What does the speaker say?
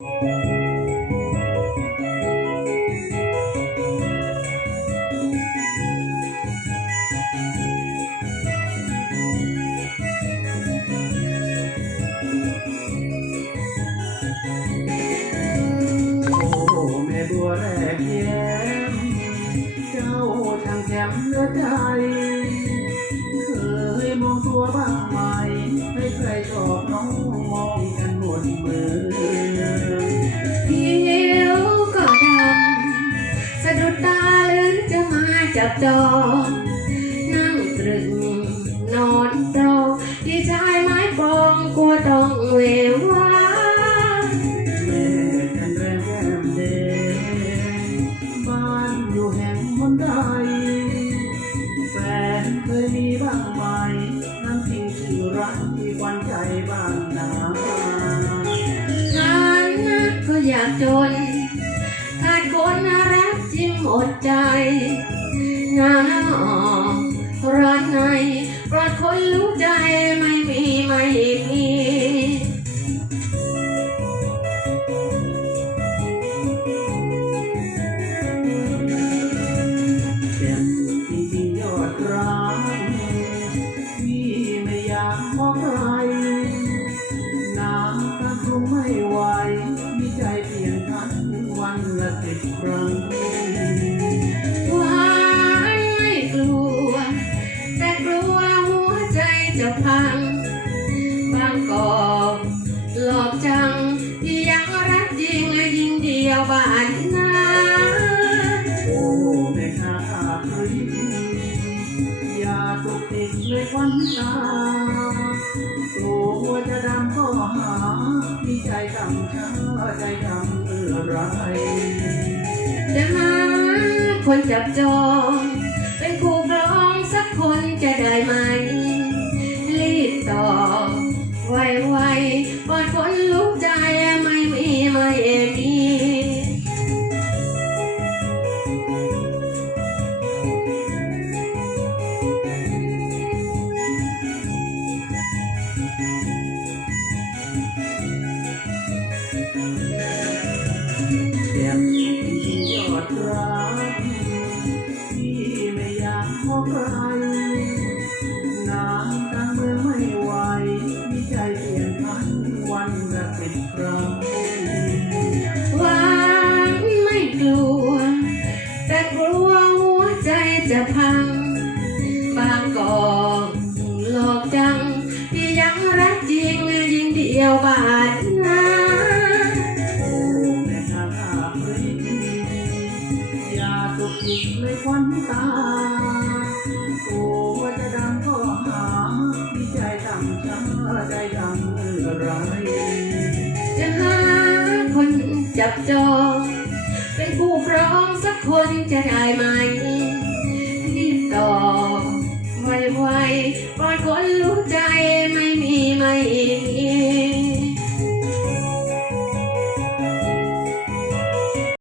โอ้แม่บัวแรกแย้มเจ้าช่างแจ่มเลือใจ เคยมองตัวบ้างไหมไม่ใครชอบน้องมองกันหมดมือ จับจองนั่งตรึงนอนตรองที่ชายไม้ปองกลัวต้องเววาแม่จันแรงแก้มแดงบ้านอยู่แห่งหนใดแฟนเคยมีบ้างไหมนั่นสิ่งชื่อรักที่ควันใจบ้างนาฉันก็อยากจนขาดคนรักจริงหมดใจ หนาวร้อนในปลอดคนรู้ใจไม่มีไม่มีเจ็บจริงๆยอดรักพี่ไม่อยากมองใครน้ำตาคงไม่ไหวมีใจเพียงทันวันละสิบครั้ง จะพัง บางกอกหลอกจัง ที่ยังรักจริงและยิงเดียวบานนาโอ้แม่ข้าพริ้อย่าตกติดเลยควันตาตัวจะดำก็หามีใจดำช้าใจดำเมื่อไรจะหาคนจับจอง ๆก่ วบาดนาโอ้แม่ข้าข้าพริ้อย่าตกติดเลยควันตาตัวจะดำก็หามีใจดำช้าใจดำเมื่อไรจะหาคนจับจองเป็นผู้ครองสักคนจะได้ไหมรีบตอบไวๆก่อนคนรู้